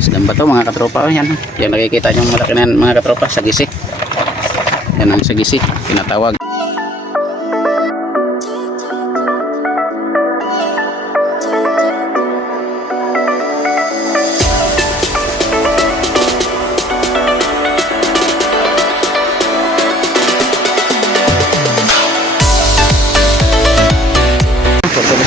Isdang bato mga katropa. Oh, yan. Yan nakikita nyo malaki na mga katropa. Sagisi. Yan ang sagisi. Tinatawag.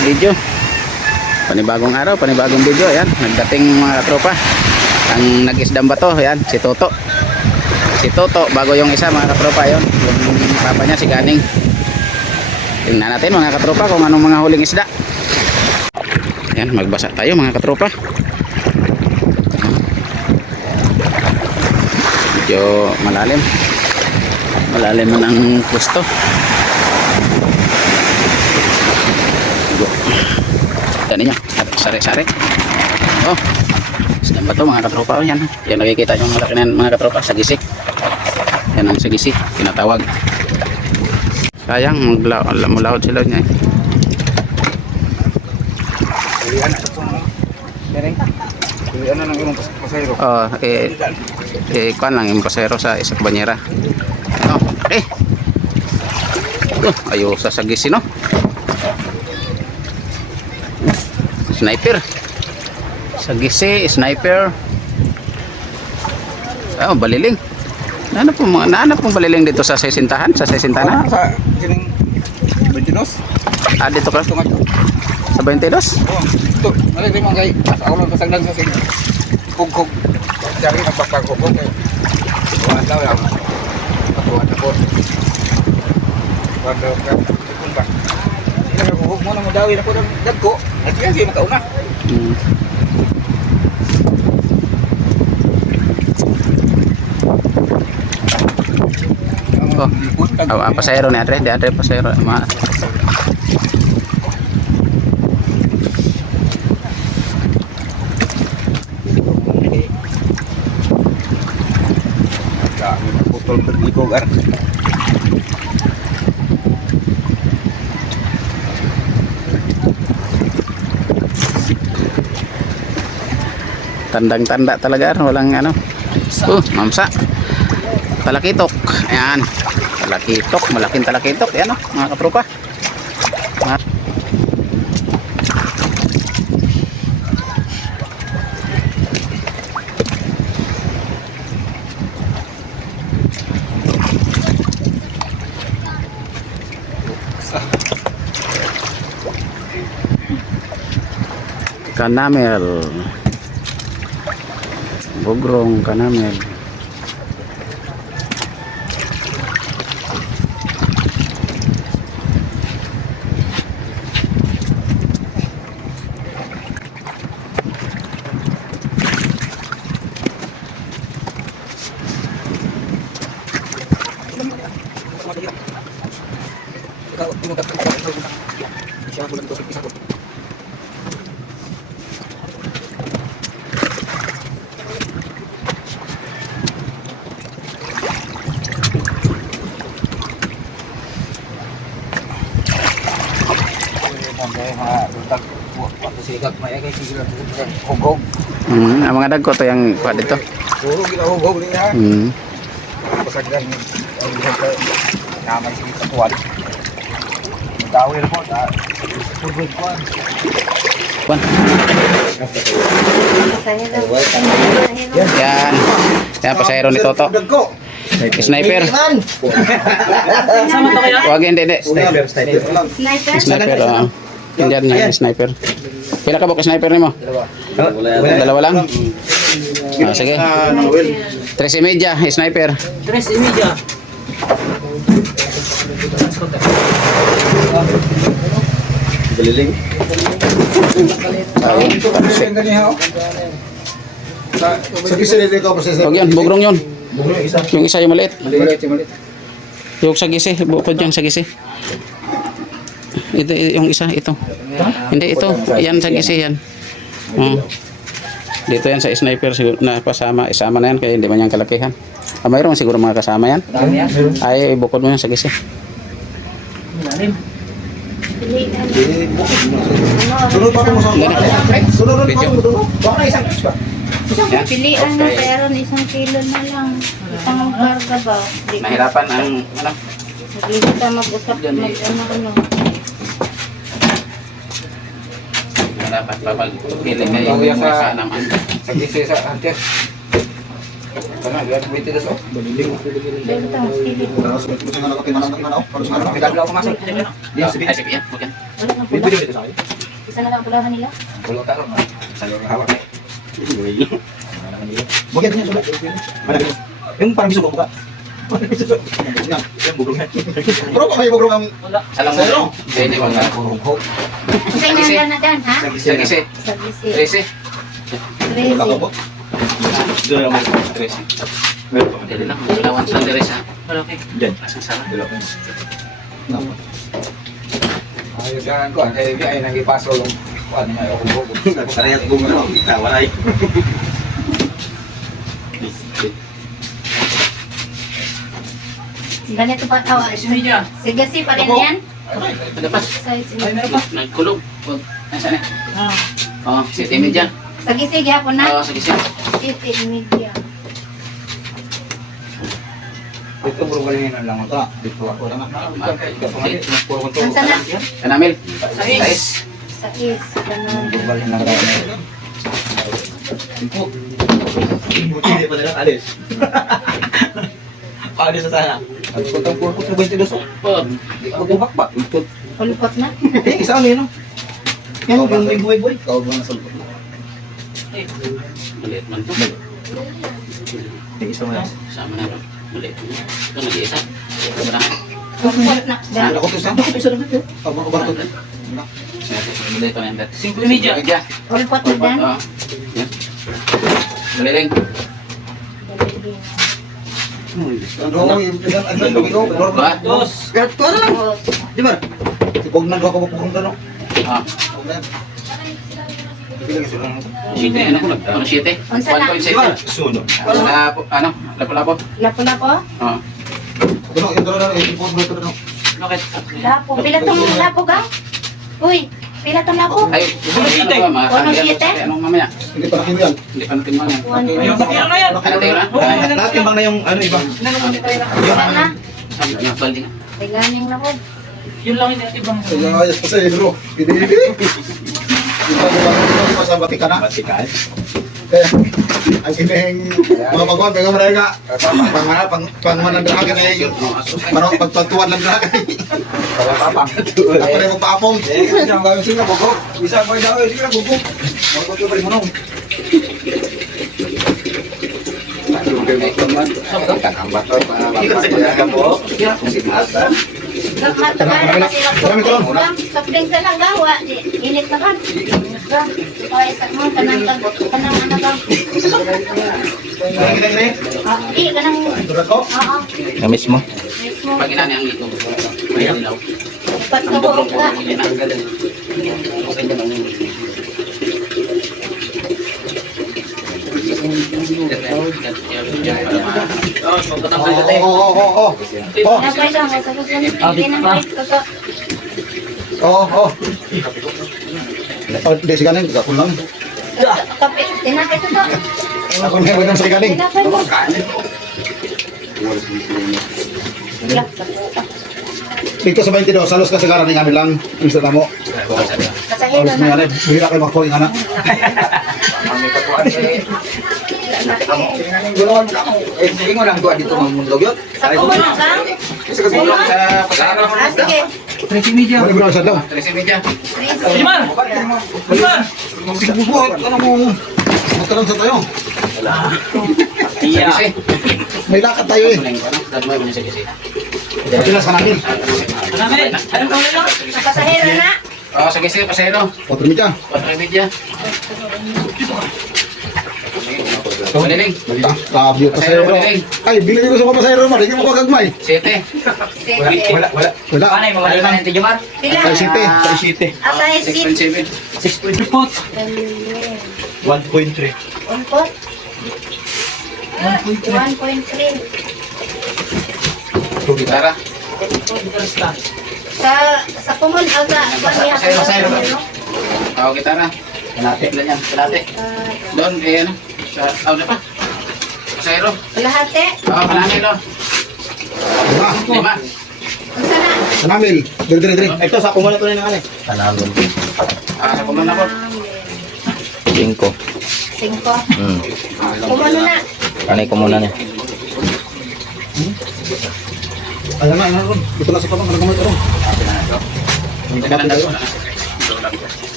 Video, panibagong araw, panibagong video. Ayan, nagdating mga katropa ang nag-isdang bato. Ayan, si Toto, bago yung isa mga katropa. Yun, yung papa niya si Ganing. Tingnan natin mga katropa kung anong mga huling isda. Ayan, magbasa tayo mga katropa. Medyo malalim man ang gusto. Yan niya, sari-sari. Oh, isdang bato mga katropa. Oh, yan. Yan nakikita nyo malaki na mga katropa. Sagisi. Yan ang sagisi. Tinatawag. Sayang, mulawad sila niya. Ano lang yung pasayro? Oh, kuan lang yung pasayro sa isa banyera. Oh, okay. Ayo sa sagisi, no? Sniper. Sagisi, sniper. Oh, baliling. Naanap pong baliling dito sa Sesintahan, sa Sesintana. Sa kining 22. Ah, dito ka. Sa 22? Oh, ito. Nalay mo kay sa ulo pasagdan sa sing kugkog. Jari nagpapagkugkog kay. Wala daw ya. Patuan ako. Wala ka. Punta. Kugkog mo na mo dawi na ko dagko. Ay sige makauna. Oh, pasayro ni Adre, di Adre pasayro. Putol berlikog ar. Tandang-tanda talaga, walang ano. Mamsa. Talakitok. Ayan. Talakitok, malaking talakitok. Ayan, mga katropa. Kanamel. Bogrong kanamel. Ang mga dagko to yung pa dito. Puro ginahugog niya. Pasagdan ang naman sige sa tuwan. Dawil po ta. Tugod ko. Kuan. Yan. Yan pasayro ni Toto. Sniper. Sama to kaya? Wag hindi. Sniper. Sniper. Indian na sniper. Pila ka ba sniper nimo? Dalawa lang. Ah, sige. 3.5 sniper. 3.5. Baliling. Sa gisi nito ko process. Wag yun, bogrong yun. Yung isa yung maliit. Maliit. Yung sagisi, bukod yung sagisi. Ito yung isa, ito. Hindi ito, yan sagisi yan. Dito yan sa sniper siguro na pasama, isama na yan kaya hindi man yan kalakihan. Mayroon siguro mga kasama yan. Ay, bukod mo yan sagisi. Lalim. Sunod pa mo sa. Sunod Video. Baka isang ba? Isang Yan. Pilian na Okay. pero isang kilo na lang. Isang karga ba? Di ko- Nahirapan ang ano. Hindi ka mag-usap Yan, eh. ano. Nahirapan pa pagpili na yung Bawiya sa- sa naman. Sa gisi sa antes. Ano, yan, wait this oh. Doon ta, sige. Pinaglaw ko masuk. Ay, sige yan. Okay. Wala nang pula. Isa na lang pulahan nila. Pulo ka ron. Sayo ang hawak. Bakit niya sulat? Yung parang bisog ang buka. Pero pa kayo bro ang Alam mo, hindi mo nga. Isa nga na dan, ha? Sa gisi. Sa gisi. 13. Crazy. Doon naman. 13. Dili lang. Lawan sa deres ha. Malaki. Diyan. Asang sara. Ayos yan ko. Ang kaya ay nagipaso lang. Ano may ako. Sarayat kong ano, walay. Ganito pa tawa. Sa media. Sa gisi pa rin yan? Ano pa? Size Ay, meron pa. Nagkulog. Huwag. Nasaan eh? Ah. Oo, City Media. Sa gisi gyapon na. Oo, sige. City media. Dito bro galing lang ako. Dito ako lang. Puro ko to. Ang sana? Kanamil. Sais. Sa is. Ganun. Galing lang ako. Hindi pa nila alis. Alis sa sana. At ko tang puro ko 22. Pod. Di ko bubakbak. Ulpot na. Isa ano yun? Yan, yung may buhay-buhay. Kau ba na sulpot? Maliit man to. Yung isa mo yan. Sama na ron. Maliit. Ito nag-iisa. Ito ba na? Ulpot na. Dan. Ako to sa. Ako to sa naman yun. Ako ba to? Maliit pa na yan. 5 media. Media. Ulpot na dan. Oo. Yan. Maliling. Ano yung ano Ba? Dos. Kat ko lang. Di ba? Sipog na ako pagpukong tanong. Ah. Siyete. Ano ko lang? Ano, 7? Unsa na? 1.7. Suno. Ano? Lapo-lapo? Lapo-lapo? Oo. Tanong yung tanong yung sipog mo tanong. Bakit? Lapo. Pila tong lapo ka? Uy, pila tong lapo? Ay, Ano, 7? Ano, 7? Anong mamaya? Hindi pa nakin yan. Hindi pa natin mga yan. Ayun, nakilo na yan. Ano tayo na? Lahat yung bang na yung ano iba. Nanungan tayo na. Wala na. Ano, baldi nga. Tiganing na ko. Yun lang yung ibang Kaya ayos pa sa'yo bro. Hindi. Hindi pa sa batika na. Matikan. Kaya ang kinahing mga pagkuhan. Kaya marami nga. Pang manandrakan na yun. Parang pagpagtuwan lang drakan. Papang. Ako na yung magpaapong. Isa ang gawin sila bugok. Isa ang gawin daw. Sige na bugok. Magpagtuwan pa rin mo nung. Marami ko lang. Kapling sa lang gawa. Init na kan. Kaya sa mo, kanang ano ba? Kanang... Oo. Na-miss mo? Mismo. Pag inani ang ito. May ilaw. Ba't ka ko ka? Oo. Napay lang. Sa susunod. Hindi na kahit ko. Hindi si Galing. Ako lang. Kape. Tinapay ko to. Ako na yung si Galing. Tinapay mo. Yeah, sa puta. Dito sa 22, salos ka sigara ni Galing lang. Gusto na mo. Kasahilo Alos mo na. yan eh. Mahira kayo makuha yung anak. Sige mo lang doon dito mamundog yun. Sa kumon na ba? Kasi kasi Tulong sa pagkakaroon. Ah, sige. Tracing media. Wala ko na sa daw. 13 media. Limar! Limar! Sige po, ano mo? Magkaroon sa tayo. Iya. Kasi, May lakad tayo eh. Dadmay mo niya sa kasi. Pilas ka namin. Marami. Anong kawin lang? Kasahilo na. Oo, sa kasi, pasero. 4 media. 4 media. Maliling. Kabyo pa sa'yo bro. Ay, bilhin ko sa pasayro mo. Hindi mo kagagmay. 7. Sige. Wala. Panay, mga lima ng Tijamar. Pila? Ay, site. Sa isite. Asay sit. 6.7. 6.report. 1.3. Unpot. 1.3. Gitara. Sa kumon o sa Pasayro. Oo, gitara. Kalate. Ilan yan? Kalate. Doon, eh ano? Ano pa? Zero. Kalahati. Oo, kalahati lo. 5. Ang sana. Sanamil. Dire. Ito, sa kumula to na yung ano eh. Ako man ako. 5. 5. Kumano na. Anay ko muna niya. Ayan na, Ron. Ito na sa papa, maragam ito, Ron.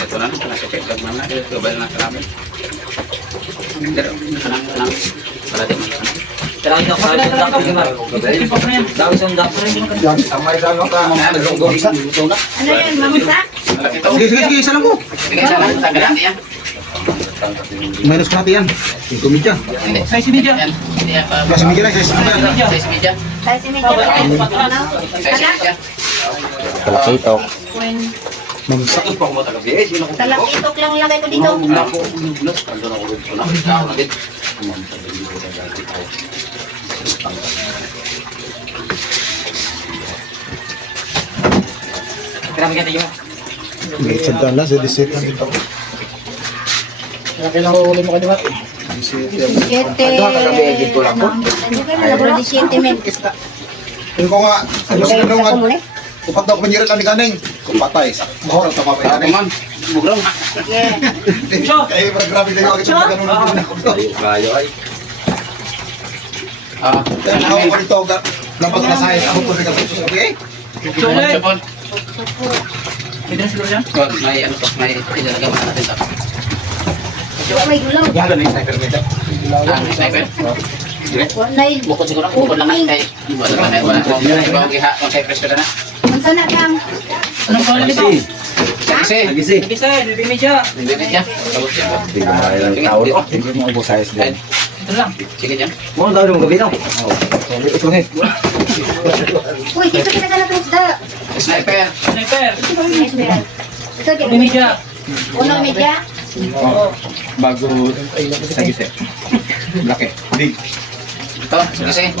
Ito na, nasipit. Gagman na. Gabal na karami. Pero, kanang. Para di man. Tirahin ka sa doctor Jomar. Daw isang doctor rin. Yan, ang may gano'n ka, mga nalunggo. Isa. Ano yan, mamasa? Malaki to. Sige, isa lang po. Bigay sa lang. Tagalan niya. Minus ko natin yan. 5 media. Hindi. Size media. Yan. Hindi yan. Plus media lang, size number. Size media. Tayo si Medyo. Ano? Size media. Kalkitok. Mamsak. Talakitok lang lagay ko dito. Grabe ka Jomar. Sagdan lang, sa disit lang dito. Kailangan ko ulit mo kanina. Disit yan. 17. Ano 17 men. Yung ko nga, ano sa ano nga, Ako muna. upat daw ko manyirit lang ni Ganeng. Kupatay, sa mahor ang tama pa Ako yan. man. Bugrong. Yeah. Kaya grabe na yung agad sa ganun na ako. Ah, Kaya ako ko dito, dapat na size ako po rin kasi. Okay? Chopon. Pwede na siguro yan? Oh, may ano to, may ilalagay mo natin to. May gulaw. Gala na yung sniper nito. Ah, sniper. Walay. Bukod siguro, bukod lang kay. Wala. Iba ang giha, kung cypress ka na. Ang sana kang. Anong kawalan nito? Kasi, Bisa, baby media. hindi niya. Hindi mo ubos size din. Ito lang. Sige dyan. Mo daw mo gabi daw. Ito eh. Uy, dito kinagala ng isda. Sniper. Sniper. Ito, Baby media. unang media. Bago sa gise. Laki. Big. Ito, sige.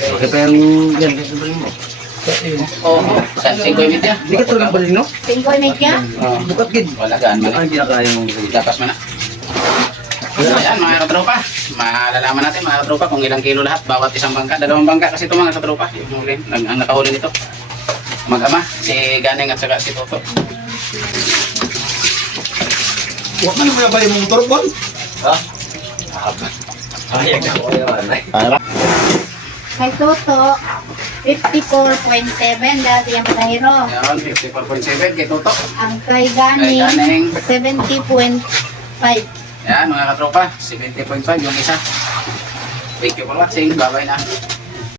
Pero yan, sabihin mo. Oo, sa 5 minute yan. Hindi ka talagang balik, no? 5 media. Bukat gid. Wala gaan man. Ang ginakaya mo. Dapas man na. Ayan mga katropa, malalaman natin mga katropa kung ilang kilo lahat bawat isang bangka. 2 bangka kasi ito mga katropa. Yung huli, ang nakahuli nito. Mag-ama, si Ganeng at saka si Toto. Huwag man mo yung mong motor, Bon. Ano ba? Kay Toto, 54.7 dati yung pasahero. Ayan, 54.7 kay Toto. Ang kay Kay Ganing, Ganeng. 70.5. Ayan mga katropa, 70.5 yung isa. Thank you for watching. Bye-bye na.